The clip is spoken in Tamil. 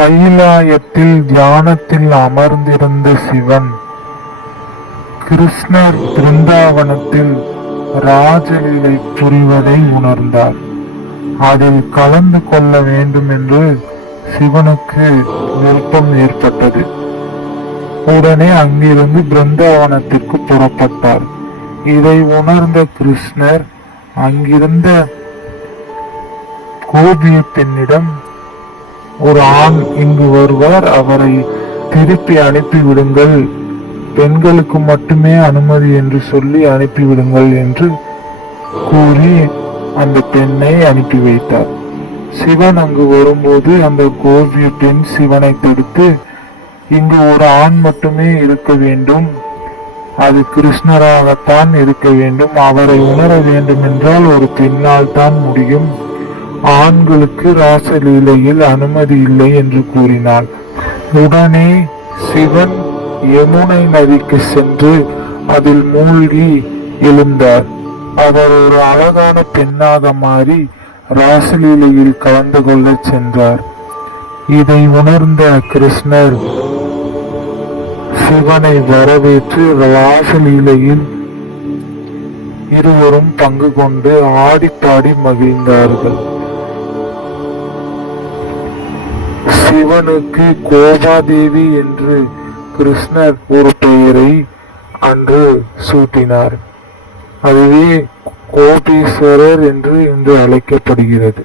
கைலாயத்தில் தியானத்தில் அமர்ந்திருந்த சிவன் கிருஷ்ணர் பிருந்தாவனத்தில் ராஜலீலை புரிவதை உணர்ந்தார். அதில் கலந்து கொள்ள வேண்டும் என்று சிவனுக்கு விருப்பம் ஏற்பட்டது. உடனே அங்கிருந்து பிருந்தாவனத்திற்கு புறப்பட்டார். இதை உணர்ந்த கிருஷ்ணர் அங்கிருந்த கோபிய பெண்ணிடம் ஒரு ஆண் இங்கு வருவார் அவரை திருப்பி அனுப்பிவிடுங்கள். பெண்களுக்கு மட்டுமே அனுமதி என்று சொல்லி அனுப்பிவிடுங்கள் என்று கூறி அந்த பெண்ணை அனுப்பி வைத்தார். சிவன் அங்கு வரும்போது அந்த கோபிய பெண் சிவனை தடுத்து இங்கு ஒரு ஆண் மட்டுமே இருக்க வேண்டும். அது கிருஷ்ணராகத்தான் இருக்க வேண்டும். அவரை உணர வேண்டும் என்றால் ஒரு பெண்ணால் தான் முடியும். ஆண்களுக்கு ராசலீலையில் அனுமதி இல்லை என்று கூறினாள். உடனே சிவன் யமுனை நதிக்கு சென்று அதில் மூழ்கி எழுந்தார். அவர் ஒரு அழகான பெண்ணாக மாறி ராசலீலையில் கலந்து கொள்ளச் சென்றார். இதை உணர்ந்த கிருஷ்ணர் சிவனை வரவேற்று ராசலீலையில் இருவரும் பங்கு கொண்டு ஆடிப்பாடி மகிழ்ந்தார்கள். சிவனுக்கு கோபாதேவி என்று கிருஷ்ணர் ஒரு பெயரை அன்று சூட்டினார். அதுவே கோபீஸ்வரர் என்று இன்று அழைக்கப்படுகிறது.